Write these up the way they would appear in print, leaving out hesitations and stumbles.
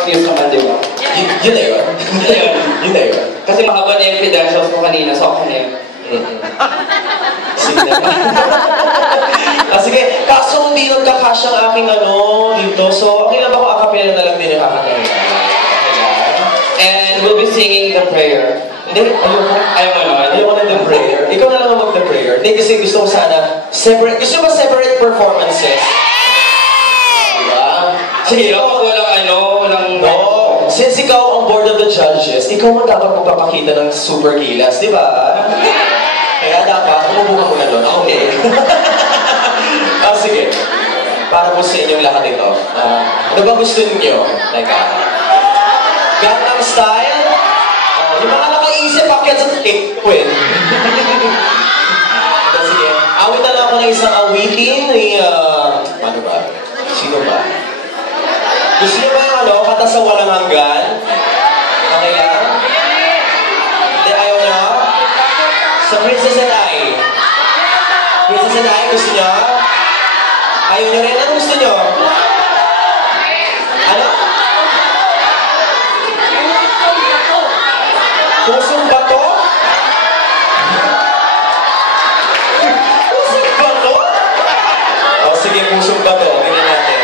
confused naman, di ba? Yun na yun. Yun na yun. Kasi mahaba na yung credentials ko kanina, so ako na yun. Sige naman. Sige, kaso hindi nagkakasya ang aking dito. So, okay lang ba kung akapela na lang din yung kakatayin? And we'll be singing the prayer. Hindi, ayoko na ng prayer. Ikaw na lang mag-the prayer. Hindi, kasi gusto ko sana separate. Gusto mo separate performances? Diba? Sige, walang Since ikaw ang board of the judges, ikaw mo dapat magpapakita ng super gilas, di ba? Kaya dapat, umubuka mo na doon. Okay. Sige. Para po sa inyong lahat ito. Ano ba gusto ninyo? Gangnam Style? Yung mga nakaisip, akyat sa tape ko eh. Sige. Awit na lang ako ng isang awitin ni... ano ba? Sino ba? Gusto niyo ba yung kata sa walang hanggan? Okay lang? Hindi, ayaw na? Sa Princess and I. Princess and I, gusto niyo? Ayaw niyo rin? Ano gusto niyo? Ano? Pusong bato? Pusong bato? Sige, pusong bato. Tingnan natin.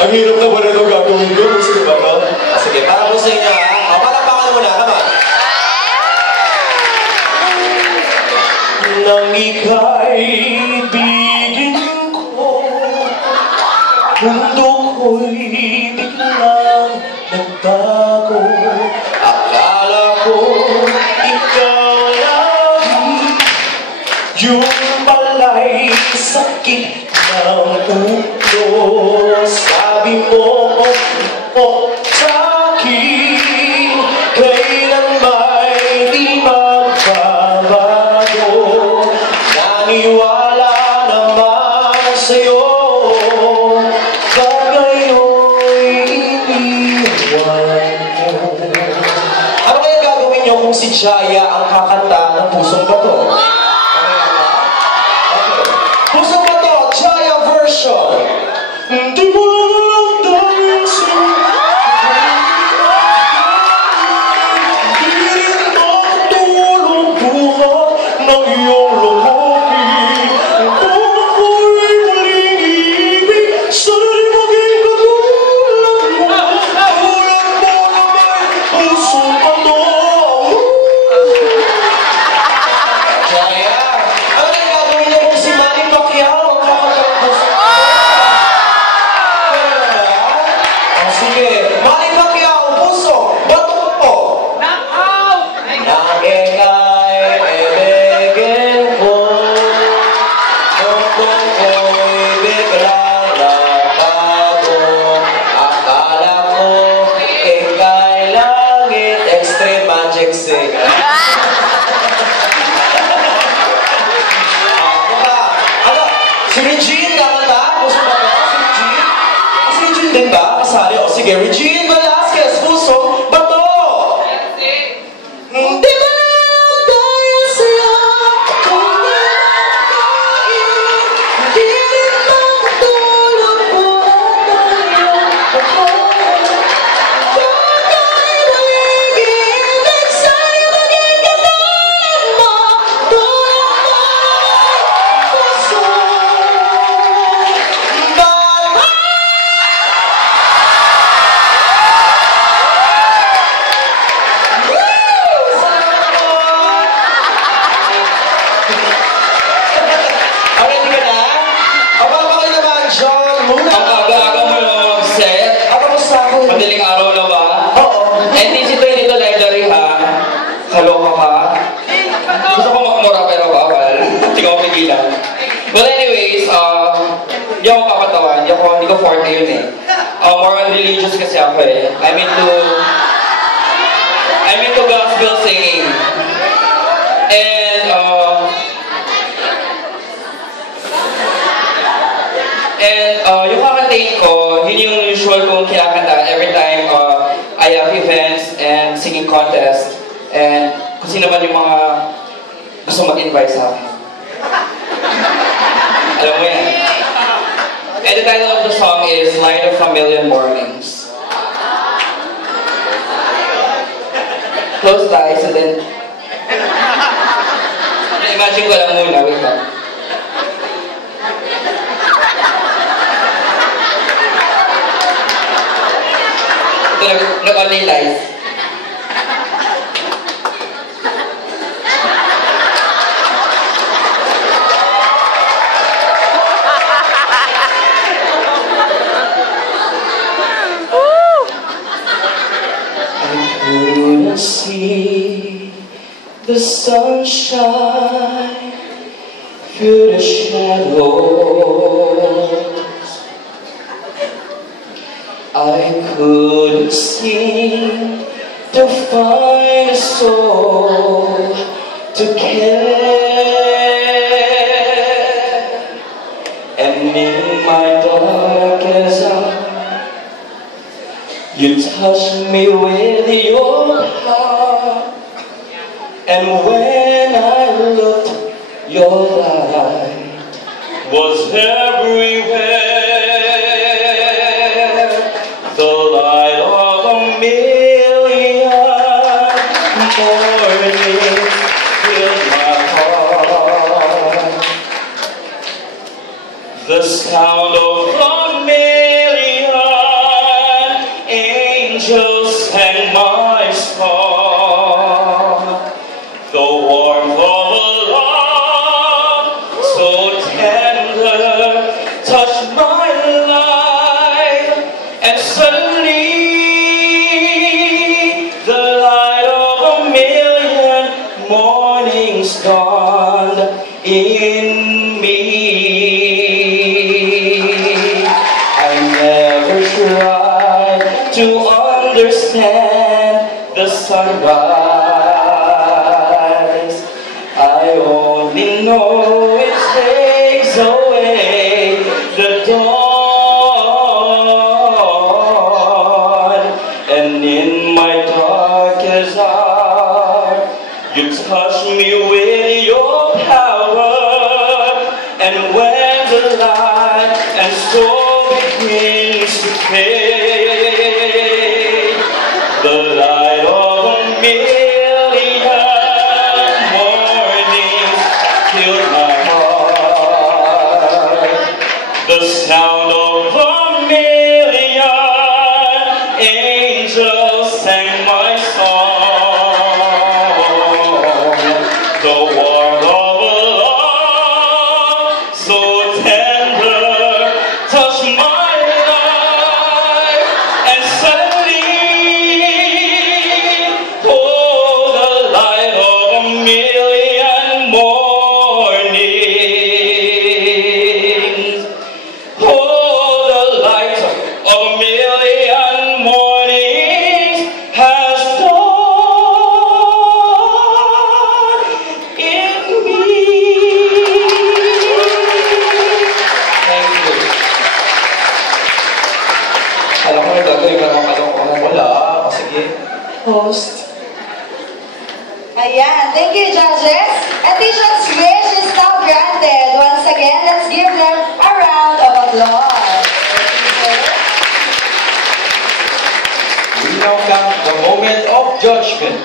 Ang hirap na wala nang gagawin ko. Pusong bato? Sige, para po sa inyo palakpakan mo na. Come on. Nang ika'y ibigin ko, mundo ko'y biglang nagbago. Akala ko ikaw lang, yung pala'y sakit ng ulo. Sabi mo, sa'kin, kailan may di magbabago. Naniwala naman sa'yo, kung si Jaya ang kakanta ng Pusong Bato. Pusong Bato, Jaya version. Hindi mo lang dahil di rin makatulong buhat ng iyong lumoki. Kung ako'y muling ibig, sana'y maging katulad mo. Tulad mo na may Pusong Bato. Si Regine, kakanta? Puso ba ito? Si Regine? Si Regine din ba? Kasali? O sige, Regine Velasquez, Puso Bato! Di ba dahil sa'yo kung nakain, di rin makatulog po tayo ako. Kung tayo nagiging sa'yo maging katulad mo, tulad mo puso. Madaling araw na ba? Oo. Hindi si Toy dito library ha? Kaloka ka? Gusto ko makmura pero bawal. Hindi ko mapigilan. Well anyways, hindi ako kapatawan. Hindi ko forte yun eh. More on religious kasi ako eh. I'm into gospel singing. And yung kakantayin ko, yun yung usual kong kinakanta every time I have events and singing contest. And kung sino man yung mga gusto mag-invite sa akin. Alam mo yan. the title of the song is Light of a Million Mornings. Close the eyes and then... Imagine ko lang muna, wait lang. Ito, nag-online live. See the sunshine through the shadows. I couldn't seem to find a soul to care, and in my darkest hour you touched me with your heart, and when I looked, your light was everywhere. The light of a million mornings filled my heart. The sound of a million angels sang my song. The warmth of a love so tender touched my life, and suddenly the light of a million mornings dawned in me. I never tried to understand the sunrise. I only know it takes away the dawn, and in my darkest hour you touch me with your power, and when the light and soul begins to fade, the light of a million mornings filled my heart. The sound of a million angels sang my song. The warmth of a love so tender touched my life, and suddenly, oh, the light of a million mornings. Oh, the light of a million mornings has dawned in me. Thank you. Alam ko na gagawin ka naman kalungkuhan. Wala, sige. Host. Ayan, thank you, judges. Audition's wish is now granted. Once again, let's give them a round of applause. We now come the moment of judgment.